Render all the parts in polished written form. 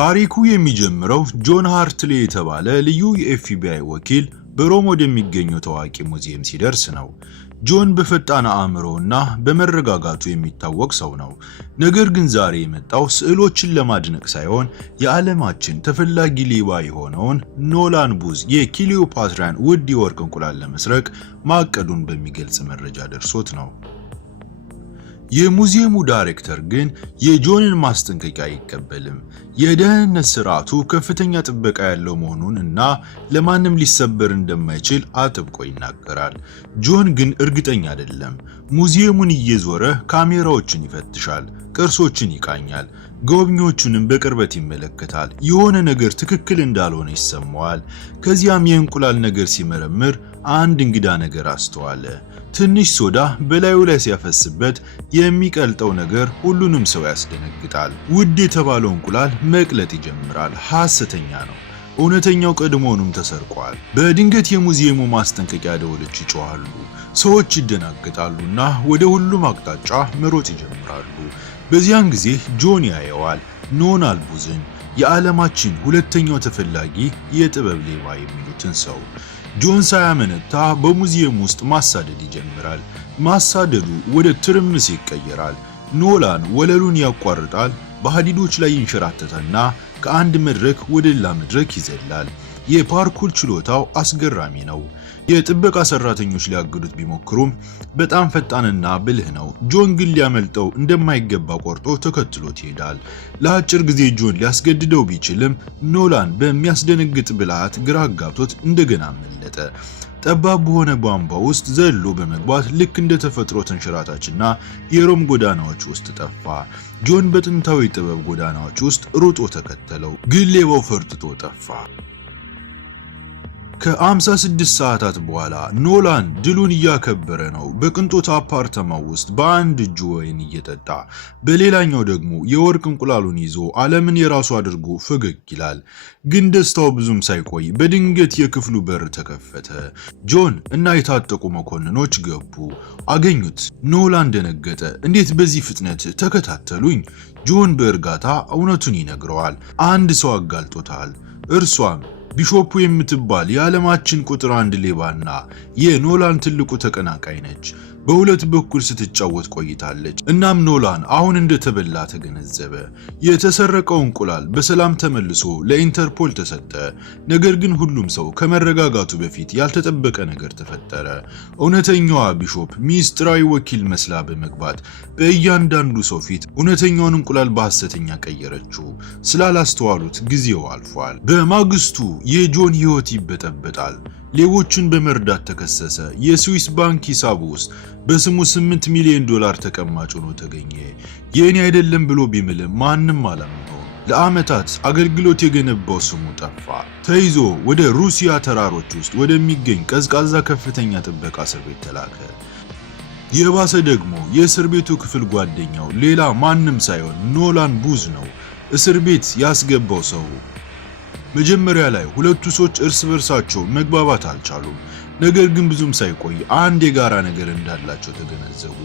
ታሪኩ የሚጀምረው ጆን ሃርትሊ የተባለ ልዩ የኤፍቢአይ ወኪል በሮም ወደሚገኘው ታዋቂ ሙዚየም ሲደርስ ነው። ጆን በፈጣን አእምሮና በመረጋጋቱ የሚታወቅ ሰው ነው። ነገር ግን ዛሬ የመጣው ስዕሎችን ለማድነቅ ሳይሆን የዓለማችን ተፈላጊ ሌባ የሆነውን ኖላን ቡዝ የክሊዮፓትራን ውድ የወርቅ እንቁላል ለመስረቅ ማቀዱን በሚገልጽ መረጃ ደርሶት ነው። የሙዚየሙ ዳይሬክተር ግን የጆንን ማስጠንቀቂያ አይቀበልም። የደህንነት ስርዓቱ ከፍተኛ ጥበቃ ያለው መሆኑን እና ለማንም ሊሰበር እንደማይችል አጥብቆ ይናገራል። ጆን ግን እርግጠኛ አይደለም። ሙዚየሙን እየዞረ ካሜራዎችን ይፈትሻል፣ ቅርሶችን ይቃኛል፣ ጎብኚዎቹንም በቅርበት ይመለከታል። የሆነ ነገር ትክክል እንዳልሆነ ይሰማዋል። ከዚያም የእንቁላል ነገር ሲመረምር አንድ እንግዳ ነገር አስተዋለ። ትንሽ ሶዳ በላዩ ላይ ሲያፈስበት የሚቀልጠው ነገር ሁሉንም ሰው ያስደነግጣል። ውድ የተባለው እንቁላል መቅለጥ ይጀምራል። ሐሰተኛ ነው። እውነተኛው ቀድሞውንም ተሰርቋል። በድንገት የሙዚየሙ ማስጠንቀቂያ ደወሎች ይጮሃሉ። ሰዎች ይደናገጣሉና ወደ ሁሉም አቅጣጫ መሮጥ ይጀምራሉ። በዚያን ጊዜ ጆን ያየዋል። ኖላን ቡዝን፣ የዓለማችን ሁለተኛው ተፈላጊ የጥበብ ሌባ የሚሉትን ሰው። ጆን ሳያመነታ በሙዚየም ውስጥ ማሳደድ ይጀምራል። ማሳደዱ ወደ ትርምስ ይቀየራል። ኖላን ወለሉን ያቋርጣል፣ በሐዲዶች ላይ ይንሸራተታልና ከአንድ መድረክ ወደ ሌላ መድረክ ይዘላል። የፓርኩር ችሎታው አስገራሚ ነው። የጥበቃ ሰራተኞች ሊያግዱት ቢሞክሩም በጣም ፈጣንና ብልህ ነው። ጆን ግን ሊያመልጠው እንደማይገባ ቆርጦ ተከትሎት ይሄዳል። ለአጭር ጊዜ ጆን ሊያስገድደው ቢችልም ኖላን በሚያስደነግጥ ብልሃት ግራ አጋብቶት እንደገና አመለጠ። ጠባብ በሆነ ቧንቧ ውስጥ ዘሎ በመግባት ልክ እንደ ተፈጥሮ ተንሸራታችና የሮም ጎዳናዎች ውስጥ ጠፋ። ጆን በጥንታዊ ጥበብ ጎዳናዎች ውስጥ ሩጦ ተከተለው፣ ግን ሌባው ፈርጥጦ ጠፋ። ከ56 ሰዓታት በኋላ ኖላን ድሉን እያከበረ ነው። በቅንጦት አፓርተማው ውስጥ በአንድ እጁ ወይን እየጠጣ በሌላኛው ደግሞ የወርቅ እንቁላሉን ይዞ ዓለምን የራሱ አድርጎ ፈገግ ይላል። ግን ደስታው ብዙም ሳይቆይ በድንገት የክፍሉ በር ተከፈተ። ጆን እና የታጠቁ መኮንኖች ገቡ። አገኙት። ኖላን ደነገጠ። እንዴት በዚህ ፍጥነት ተከታተሉኝ? ጆን በእርጋታ እውነቱን ይነግረዋል። አንድ ሰው አጋልጦታል። እርሷም ቢሾፑ የምትባል የዓለማችን ቁጥር 1 ሌባና የኖላን ትልቁ ተቀናቃይ ነች። በሁለት በኩል ስትጫወት ቆይታለች። እናም ኖላን አሁን እንደተበላ ተገነዘበ። የተሰረቀው እንቁላል በሰላም ተመልሶ ለኢንተርፖል ተሰጠ። ነገር ግን ሁሉም ሰው ከመረጋጋቱ በፊት ያልተጠበቀ ነገር ተፈጠረ። እውነተኛዋ ቢሾፕ ሚስጥራዊ ወኪል መስላ በመግባት በእያንዳንዱ ሰው ፊት እውነተኛውን እንቁላል በሐሰተኛ ቀየረችው። ስላላስተዋሉት ጊዜው አልፏል። በማግስቱ የጆን ሕይወት ይበጠበጣል። ሌቦቹን በመርዳት ተከሰሰ። የስዊስ ባንክ ሂሳብ ውስጥ በስሙ $8 ሚሊዮን ተቀማጭ ሆኖ ተገኘ። የኔ አይደለም ብሎ ቢምልም ማንም አላመነው። ለዓመታት አገልግሎት የገነባው ስሙ ጠፋ። ተይዞ ወደ ሩሲያ ተራሮች ውስጥ ወደሚገኝ ቀዝቃዛ ከፍተኛ ጥበቃ እስር ቤት ተላከ። የባሰ ደግሞ የእስር ቤቱ ክፍል ጓደኛው ሌላ ማንም ሳይሆን ኖላን ቡዝ ነው። እስር ቤት ያስገባው ሰው። መጀመሪያ ላይ ሁለቱ ሰዎች እርስ በርሳቸው መግባባት አልቻሉም። ነገር ግን ብዙም ሳይቆይ አንድ የጋራ ነገር እንዳላቸው ተገነዘቡ።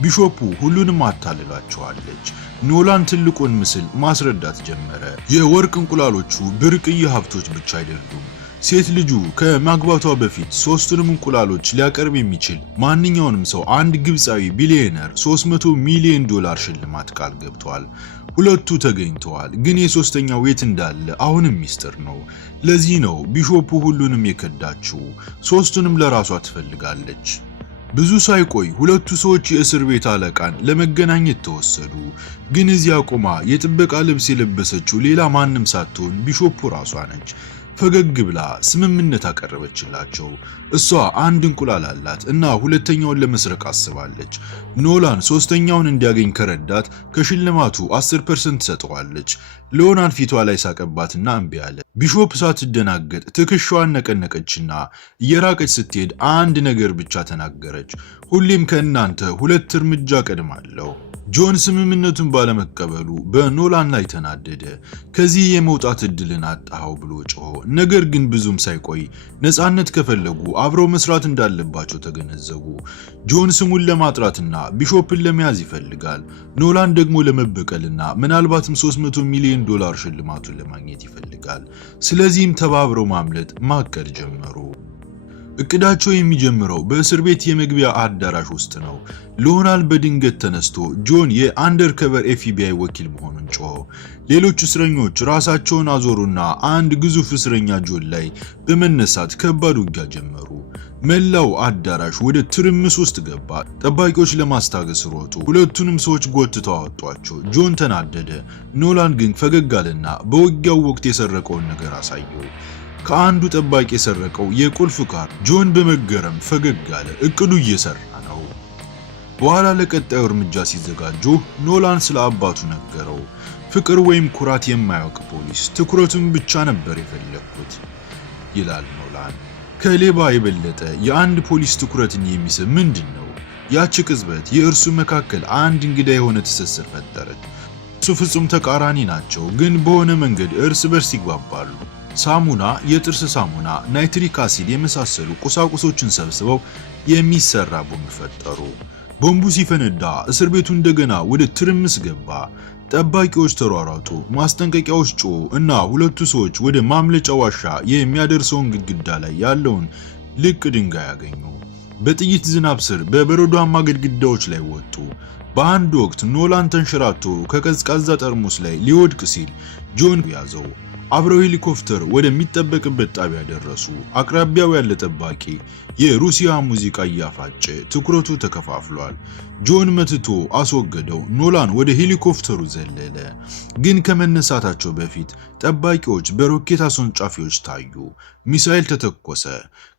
ቢሾፑ ሁሉንም አታልላቸዋለች። ኖላን ትልቁን ምስል ማስረዳት ጀመረ። የወርቅ እንቁላሎቹ ብርቅዬ ሀብቶች ብቻ አይደሉም። ሴት ልጁ ከማግባቷ በፊት ሶስቱንም እንቁላሎች ሊያቀርብ የሚችል ማንኛውንም ሰው አንድ ግብፃዊ ቢሊዮነር $300 ሚሊዮን ሽልማት ቃል ገብቷል። ሁለቱ ተገኝተዋል፣ ግን የሶስተኛው የት እንዳለ አሁንም ሚስጥር ነው። ለዚህ ነው ቢሾፑ ሁሉንም የከዳችው። ሶስቱንም ለራሷ ትፈልጋለች። ብዙ ሳይቆይ ሁለቱ ሰዎች የእስር ቤት አለቃን ለመገናኘት ተወሰዱ። ግን እዚያ ቆማ የጥበቃ ልብስ የለበሰችው ሌላ ማንም ሳትሆን ቢሾፑ ራሷ ነች። ፈገግ ብላ ስምምነት አቀረበችላቸው። እሷ አንድ እንቁላል አላት እና ሁለተኛውን ለመስረቅ አስባለች። ኖላን ሶስተኛውን እንዲያገኝ ከረዳት ከሽልማቱ 10% ትሰጠዋለች። ሎናን ፊቷ ላይ ሳቀባትና እምቢ አለ። ቢሾፕ ሳትደናገጥ ትከሻዋን ነቀነቀችና እየራቀች ስትሄድ አንድ ነገር ብቻ ተናገረች። ሁሌም ከእናንተ 2 እርምጃ ቀድማለሁ። ጆን ስምምነቱን ባለመቀበሉ በኖላን ላይ ተናደደ። ከዚህ የመውጣት እድልን አጣው ብሎ ጮኸ። ነገር ግን ብዙም ሳይቆይ ነፃነት ከፈለጉ አብረው መስራት እንዳለባቸው ተገነዘቡ። ጆን ስሙን ለማጥራትና ቢሾፕን ለመያዝ ይፈልጋል። ኖላን ደግሞ ለመበቀልና ምናልባትም $300 ሚሊዮን ሽልማቱን ለማግኘት ይፈልጋል። ስለዚህም ተባብረው ማምለጥ ማቀድ ጀመሩ። እቅዳቸው የሚጀምረው በእስር ቤት የመግቢያ አዳራሽ ውስጥ ነው። ሎናል በድንገት ተነስቶ ጆን የአንደርከቨር ኤፍቢአይ ወኪል መሆኑን ጮኸ። ሌሎች እስረኞች ራሳቸውን አዞሩና አንድ ግዙፍ እስረኛ ጆን ላይ በመነሳት ከባድ ውጊያ ጀመሩ። መላው አዳራሽ ወደ ትርምስ ውስጥ ገባ። ጠባቂዎች ለማስታገስ ሮጡ። ሁለቱንም ሰዎች ጎትተው አወጧቸው። ጆን ተናደደ። ኖላን ግን ፈገግ አለና በውጊያው ወቅት የሰረቀውን ነገር አሳየው። ከአንዱ ጠባቂ የሰረቀው የቁልፍ ካርድ። ጆን በመገረም ፈገግ አለ። እቅዱ እየሰራ ነው። በኋላ ለቀጣዩ እርምጃ ሲዘጋጁ ኖላን ስለ አባቱ ነገረው። ፍቅር ወይም ኩራት የማያውቅ ፖሊስ፣ ትኩረቱን ብቻ ነበር የፈለኩት ይላል ኖላን። ከሌባ የበለጠ የአንድ ፖሊስ ትኩረትን የሚስብ ምንድን ነው? ያቺ ቅጽበት የእርሱ መካከል አንድ እንግዳ የሆነ ትስስር ፈጠረች። እሱ ፍጹም ተቃራኒ ናቸው፣ ግን በሆነ መንገድ እርስ በርስ ይግባባሉ። ሳሙና፣ የጥርስ ሳሙና፣ ናይትሪክ አሲድ የመሳሰሉ ቁሳቁሶችን ሰብስበው የሚሰራ ቦምብ ፈጠሩ። ቦምቡ ሲፈነዳ እስር ቤቱ እንደገና ወደ ትርምስ ገባ። ጠባቂዎች ተሯሯጡ፣ ማስጠንቀቂያዎች ጮሁ እና ሁለቱ ሰዎች ወደ ማምለጫ ዋሻ የሚያደርሰውን ግድግዳ ላይ ያለውን ልቅ ድንጋይ ያገኙ። በጥይት ዝናብ ስር በበረዷማ ግድግዳዎች ላይ ወጡ። በአንድ ወቅት ኖላን ተንሸራቶ ከቀዝቃዛ ጠርሙስ ላይ ሊወድቅ ሲል ጆን ያዘው። አብረው ሄሊኮፕተር ወደሚጠበቅበት ጣቢያ ደረሱ። አቅራቢያው ያለ ጠባቂ የሩሲያ ሙዚቃ እያፋጨ ትኩረቱ ተከፋፍሏል። ጆን መትቶ አስወገደው። ኖላን ወደ ሄሊኮፕተሩ ዘለለ። ግን ከመነሳታቸው በፊት ጠባቂዎች በሮኬት አስወንጫፊዎች ታዩ። ሚሳኤል ተተኮሰ።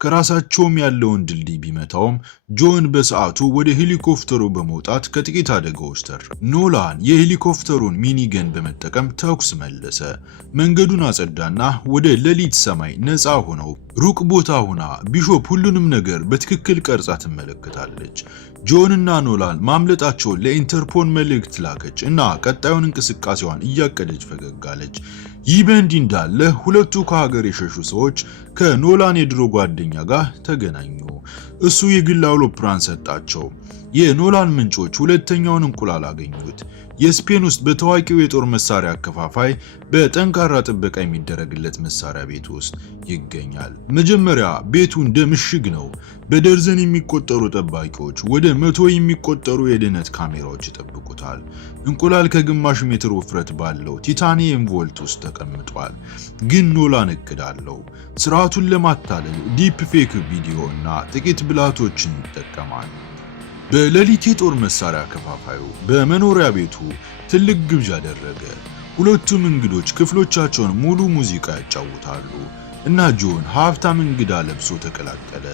ከራሳቸውም ያለውን ድልድይ ቢመታውም ጆን በሰዓቱ ወደ ሄሊኮፕተሩ በመውጣት ከጥቂት አደጋዎች ተረፈ። ኖላን የሄሊኮፕተሩን ሚኒገን በመጠቀም ተኩስ መለሰ። መንገዱን አጸዳና ወደ ሌሊት ሰማይ ነፃ ሆነው ሩቅ ቦታ ሆና ቢሾፕ ሁሉንም ነገር በትክክል ቀርጻ ትመለከታለች። ጆን እና ኖላን ማምለጣቸውን ለኢንተርፖል መልእክት ላከች እና ቀጣዩን እንቅስቃሴዋን እያቀደች ፈገግ አለች። ይህ በእንዲህ እንዳለ ሁለቱ ከሀገር የሸሹ ሰዎች ከኖላን የድሮ ጓደኛ ጋር ተገናኙ። እሱ የግል አውሮፕላን ሰጣቸው። የኖላን ምንጮች ሁለተኛውን እንቁላል አገኙት። የስፔን ውስጥ በታዋቂው የጦር መሳሪያ አከፋፋይ በጠንካራ ጥበቃ የሚደረግለት መሳሪያ ቤት ውስጥ ይገኛል። መጀመሪያ ቤቱ እንደ ምሽግ ነው። በደርዘን የሚቆጠሩ ጠባቂዎች፣ ወደ 100 የሚቆጠሩ የደህንነት ካሜራዎች ይጠብቁታል። እንቁላል ከግማሽ ሜትር ውፍረት ባለው ቲታኒየም ቮልት ውስጥ ተቀምጧል። ግን ኖላን እቅድ አለው። ስርዓቱን ለማታለል ዲፕ ፌክ ቪዲዮ እና ጥቂት ብልሃቶችን ይጠቀማል። በሌሊት የጦር መሳሪያ አከፋፋዩ በመኖሪያ ቤቱ ትልቅ ግብዣ አደረገ። ሁለቱም እንግዶች ክፍሎቻቸውን ሙሉ ሙዚቃ ያጫውታሉ እና ጆን ሀብታም እንግዳ ለብሶ ተቀላቀለ።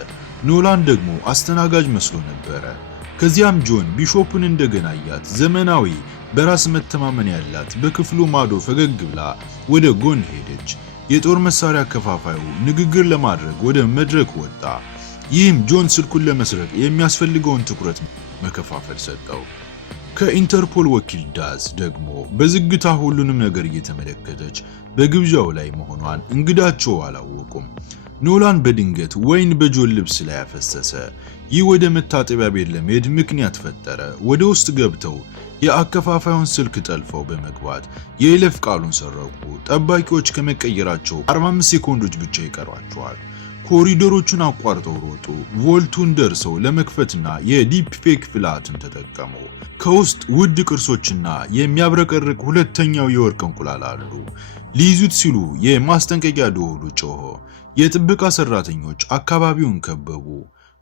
ኖላን ደግሞ አስተናጋጅ መስሎ ነበረ። ከዚያም ጆን ቢሾፕን እንደገና አያት። ዘመናዊ በራስ መተማመን ያላት በክፍሉ ማዶ ፈገግ ብላ ወደ ጎን ሄደች። የጦር መሳሪያ አከፋፋዩ ንግግር ለማድረግ ወደ መድረክ ወጣ። ይህም ጆን ስልኩን ለመስረቅ የሚያስፈልገውን ትኩረት መከፋፈል ሰጠው። ከኢንተርፖል ወኪል ዳዝ ደግሞ በዝግታ ሁሉንም ነገር እየተመለከተች በግብዣው ላይ መሆኗን እንግዳቸው አላወቁም። ኖላን በድንገት ወይን በጆን ልብስ ላይ ያፈሰሰ። ይህ ወደ መታጠቢያ ቤት ለመሄድ ምክንያት ፈጠረ። ወደ ውስጥ ገብተው የአከፋፋዩን ስልክ ጠልፈው በመግባት የይለፍ ቃሉን ሰረቁ። ጠባቂዎች ከመቀየራቸው 45 ሴኮንዶች ብቻ ይቀሯቸዋል። ኮሪዶሮቹን አቋርጠው ሮጡ። ቮልቱን ደርሰው ለመክፈትና የዲፕ ፌክ ፍላትን ተጠቀሙ። ከውስጥ ውድ ቅርሶችና የሚያብረቀርቅ ሁለተኛው የወርቅ እንቁላል አሉ። ሊይዙት ሲሉ የማስጠንቀቂያ ደወሉ ጮኸ። የጥበቃ ሰራተኞች አካባቢውን ከበቡ።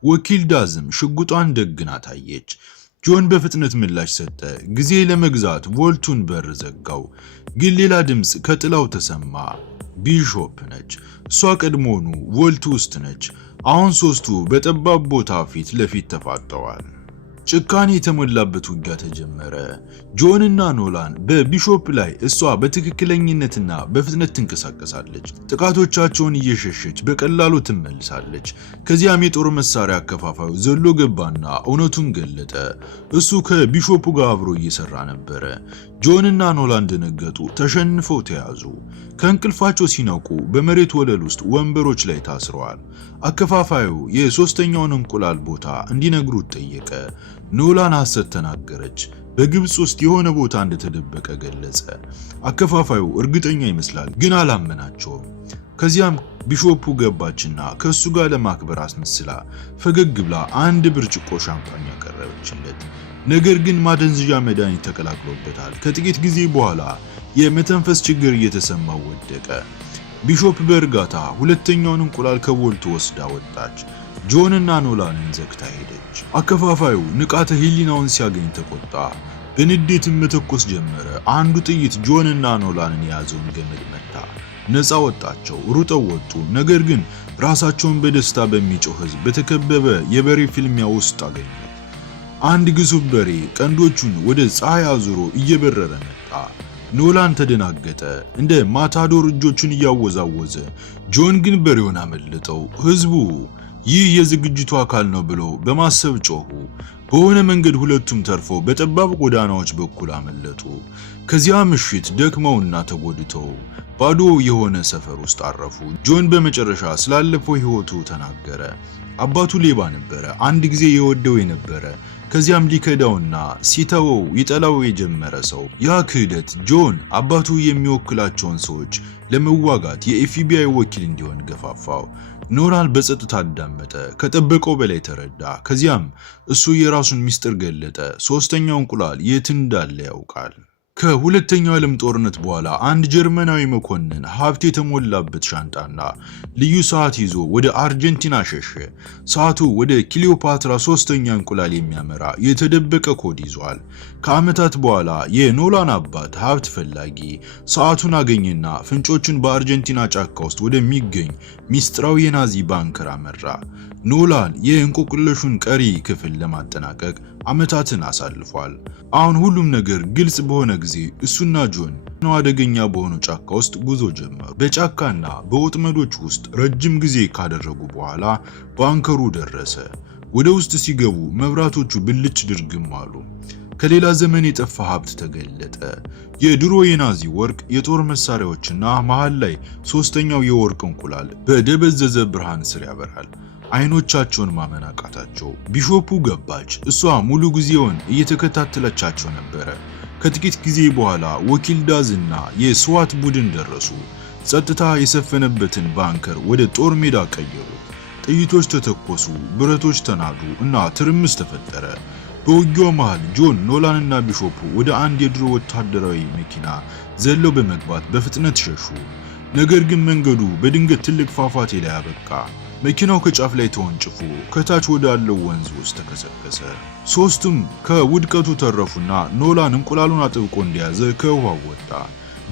ወኪል ዳዝም ሽጉጧን ደግና ታየች። ጆን በፍጥነት ምላሽ ሰጠ። ጊዜ ለመግዛት ቮልቱን በር ዘጋው። ግን ሌላ ድምፅ ከጥላው ተሰማ። ቢሾፕ ነች። እሷ ቀድሞውኑ ቮልቱ ውስጥ ነች። አሁን ሶስቱ በጠባብ ቦታ ፊት ለፊት ተፋጠዋል። ጭካኔ የተሞላበት ውጊያ ተጀመረ። ጆን እና ኖላን በቢሾፕ ላይ እሷ በትክክለኝነትና በፍጥነት ትንቀሳቀሳለች። ጥቃቶቻቸውን እየሸሸች በቀላሉ ትመልሳለች። ከዚያም የጦር መሳሪያ አከፋፋዩ ዘሎ ገባና እውነቱን ገለጠ። እሱ ከቢሾፑ ጋር አብሮ እየሰራ ነበረ። ጆን እና ኖላን ደነገጡ፣ ተሸንፈው ተያዙ። ከእንቅልፋቸው ሲነቁ በመሬት ወለል ውስጥ ወንበሮች ላይ ታስረዋል። አከፋፋዩ የሶስተኛውን እንቁላል ቦታ እንዲነግሩት ጠየቀ። ኖላን ሐሰት ተናገረች። በግብጽ ውስጥ የሆነ ቦታ እንደተደበቀ ገለጸ። አከፋፋዩ እርግጠኛ ይመስላል ግን አላመናቸውም። ከዚያም ቢሾፑ ገባችና ከሱ ጋር ለማክበር አስመስላ ፈገግ ብላ አንድ ብርጭቆ ሻምፓኝ ያቀረበችለት። ነገር ግን ማደንዘዣ መድኃኒት ተቀላቅሎበታል። ከጥቂት ጊዜ በኋላ የመተንፈስ ችግር እየተሰማው ወደቀ። ቢሾፕ በእርጋታ ሁለተኛውን እንቁላል ከቦልቱ ወስዳ ወጣች። ጆን እና ኖላንን ዘግታ ሄደች። አከፋፋዩ ንቃተ ህሊናውን ሲያገኝ ተቆጣ። በንዴትም መተኮስ ጀመረ። አንዱ ጥይት ጆን እና ኖላንን የያዘውን ገመድ መታ። ነፃ ወጣቸው። ሩጠው ወጡ። ነገር ግን ራሳቸውን በደስታ በሚጮህ ህዝብ በተከበበ የበሬ ፍልሚያ ውስጥ አገኙት። አንድ ግዙፍ በሬ ቀንዶቹን ወደ ፀሐይ አዙሮ እየበረረ መጣ። ኖላን ተደናገጠ፣ እንደ ማታዶር እጆቹን እያወዛወዘ። ጆን ግን በሬውን አመለጠው። ህዝቡ ይህ የዝግጅቱ አካል ነው ብሎ በማሰብ ጮሁ። በሆነ መንገድ ሁለቱም ተርፈው በጠባብ ጎዳናዎች በኩል አመለጡ። ከዚያ ምሽት ደክመውና ተጎድተው ባዶ የሆነ ሰፈር ውስጥ አረፉ። ጆን በመጨረሻ ስላለፈው ህይወቱ ተናገረ። አባቱ ሌባ ነበረ፣ አንድ ጊዜ የወደው የነበረ፣ ከዚያም ሊከዳውና ሲተወው ይጠላው የጀመረ ሰው። ያ ክህደት ጆን አባቱ የሚወክላቸውን ሰዎች ለመዋጋት የኤፍቢአይ ወኪል እንዲሆን ገፋፋው። ኖላን በጸጥታ አዳመጠ፣ ከጠበቀው በላይ ተረዳ። ከዚያም እሱ የራሱን ሚስጥር ገለጠ። ሶስተኛው እንቁላል የት እንዳለ ያውቃል። ከሁለተኛው ዓለም ጦርነት በኋላ አንድ ጀርመናዊ መኮንን ሀብት የተሞላበት ሻንጣና ልዩ ሰዓት ይዞ ወደ አርጀንቲና ሸሸ። ሰዓቱ ወደ ክሊዮፓትራ ሶስተኛ እንቁላል የሚያመራ የተደበቀ ኮድ ይዟል። ከዓመታት በኋላ የኖላን አባት ሀብት ፈላጊ ሰዓቱን አገኘና ፍንጮቹን በአርጀንቲና ጫካ ውስጥ ወደሚገኝ ሚስጥራዊ የናዚ ባንከር አመራ። ኖላን የእንቆቅልሹን ቀሪ ክፍል ለማጠናቀቅ ዓመታትን አሳልፏል። አሁን ሁሉም ነገር ግልጽ በሆነ ጊዜ እሱና ጆን አደገኛ በሆነው ጫካ ውስጥ ጉዞ ጀመሩ። በጫካና በወጥመዶች ውስጥ ረጅም ጊዜ ካደረጉ በኋላ ባንከሩ ደረሰ። ወደ ውስጥ ሲገቡ መብራቶቹ ብልጭ ድርግም አሉ። ከሌላ ዘመን የጠፋ ሀብት ተገለጠ። የድሮ የናዚ ወርቅ፣ የጦር መሳሪያዎችና መሃል ላይ ሶስተኛው የወርቅ እንቁላል በደበዘዘ ብርሃን ስር ያበራል። አይኖቻቸውን ማመን አቃታቸው። ቢሾፑ ገባች። እሷ ሙሉ ጊዜውን እየተከታተለቻቸው ነበረ። ከጥቂት ጊዜ በኋላ ወኪል ዳዝና የስዋት ቡድን ደረሱ። ጸጥታ የሰፈነበትን ባንከር ወደ ጦር ሜዳ ቀየሩት። ጥይቶች ተተኮሱ፣ ብረቶች ተናዱ እና ትርምስ ተፈጠረ። በውጊያው መሃል ጆን፣ ኖላን እና ቢሾፑ ወደ አንድ የድሮ ወታደራዊ መኪና ዘለው በመግባት በፍጥነት ሸሹ። ነገር ግን መንገዱ በድንገት ትልቅ ፏፏቴ ላይ አበቃ። መኪናው ከጫፍ ላይ ተወንጭፎ ከታች ወዳለው ወንዝ ውስጥ ተከሰከሰ። ሶስቱም ከውድቀቱ ተረፉና ኖላን እንቁላሉን አጥብቆ እንደያዘ ከውሃው ወጣ።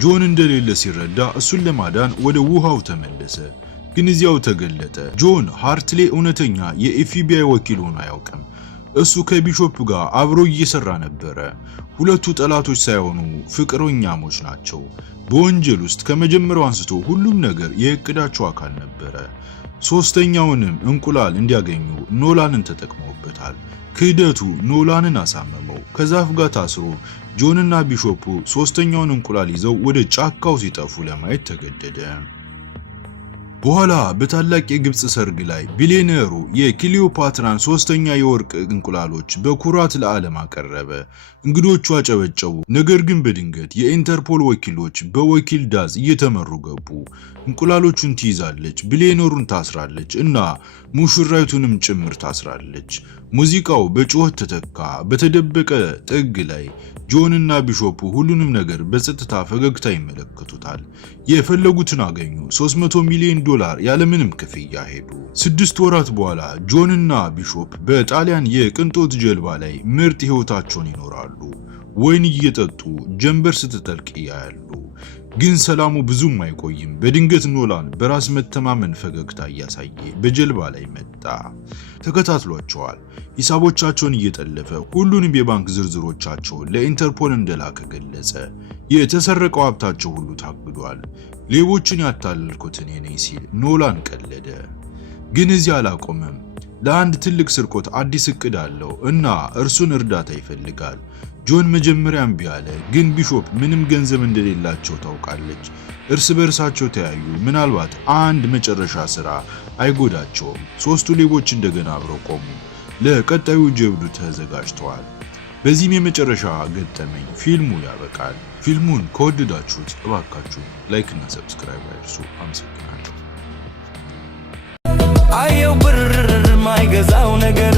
ጆን እንደሌለ ሲረዳ እሱን ለማዳን ወደ ውሃው ተመለሰ፣ ግን እዚያው ተገለጠ። ጆን ሃርትሌ እውነተኛ የኤፍቢአይ ወኪል ሆኖ አያውቅም። እሱ ከቢሾፕ ጋር አብሮ እየሰራ ነበረ። ሁለቱ ጠላቶች ሳይሆኑ ፍቅረኛሞች ናቸው። በወንጀል ውስጥ ከመጀመሪያው አንስቶ ሁሉም ነገር የእቅዳቸው አካል ነበረ። ሶስተኛውንም እንቁላል እንዲያገኙ ኖላንን ተጠቅመውበታል። ክህደቱ ኖላንን አሳመመው። ከዛፍ ጋር ታስሮ ጆንና ቢሾፑ ሶስተኛውን እንቁላል ይዘው ወደ ጫካው ሲጠፉ ለማየት ተገደደ። በኋላ በታላቅ የግብጽ ሰርግ ላይ ቢሊየነሩ የክሊዮፓትራን ሶስተኛ የወርቅ እንቁላሎች በኩራት ለዓለም አቀረበ። እንግዶቹ አጨበጨቡ። ነገር ግን በድንገት የኢንተርፖል ወኪሎች በወኪል ዳዝ እየተመሩ ገቡ። እንቁላሎቹን ትይዛለች፣ ቢሊየነሩን ታስራለች እና ሙሽራይቱንም ጭምር ታስራለች። ሙዚቃው በጩኸት ተተካ። በተደበቀ ጥግ ላይ ጆንና ቢሾፑ ሁሉንም ነገር በጸጥታ ፈገግታ ይመለከቱታል። የፈለጉትን አገኙ። $300 ሚሊዮን ያለምንም ክፍያ ሄዱ። 6 ወራት በኋላ ጆንና ቢሾፕ በጣሊያን የቅንጦት ጀልባ ላይ ምርጥ ህይወታቸውን ይኖራሉ። ወይን እየጠጡ ጀንበር ስትጠልቅ ያያሉ። ግን ሰላሙ ብዙም አይቆይም። በድንገት ኖላን በራስ መተማመን ፈገግታ እያሳየ በጀልባ ላይ መጣ። ተከታትሏቸዋል። ሂሳቦቻቸውን እየጠለፈ ሁሉንም የባንክ ዝርዝሮቻቸውን ለኢንተርፖል እንደላከ ገለጸ። የተሰረቀው ሀብታቸው ሁሉ ታግዷል። ሌቦችን ያታለልኩት እኔ ነኝ ሲል ኖላን ቀለደ። ግን እዚህ አላቆመም። ለአንድ ትልቅ ስርቆት አዲስ እቅድ አለው እና እርሱን እርዳታ ይፈልጋል። ጆን መጀመሪያ እምቢ አለ፣ ግን ቢሾፕ ምንም ገንዘብ እንደሌላቸው ታውቃለች። እርስ በርሳቸው ተያዩ። ምናልባት አንድ መጨረሻ ስራ አይጎዳቸውም። ሶስቱ ሌቦች እንደገና አብረው ቆሙ። ለቀጣዩ ጀብዱ ተዘጋጅተዋል። በዚህም የመጨረሻ ገጠመኝ ፊልሙ ያበቃል። ፊልሙን ከወደዳችሁት እባካችሁ ላይክ እና ሰብስክራይብ አይርሱ። አመሰግናለሁ። አየው ብር ማይገዛው ነገር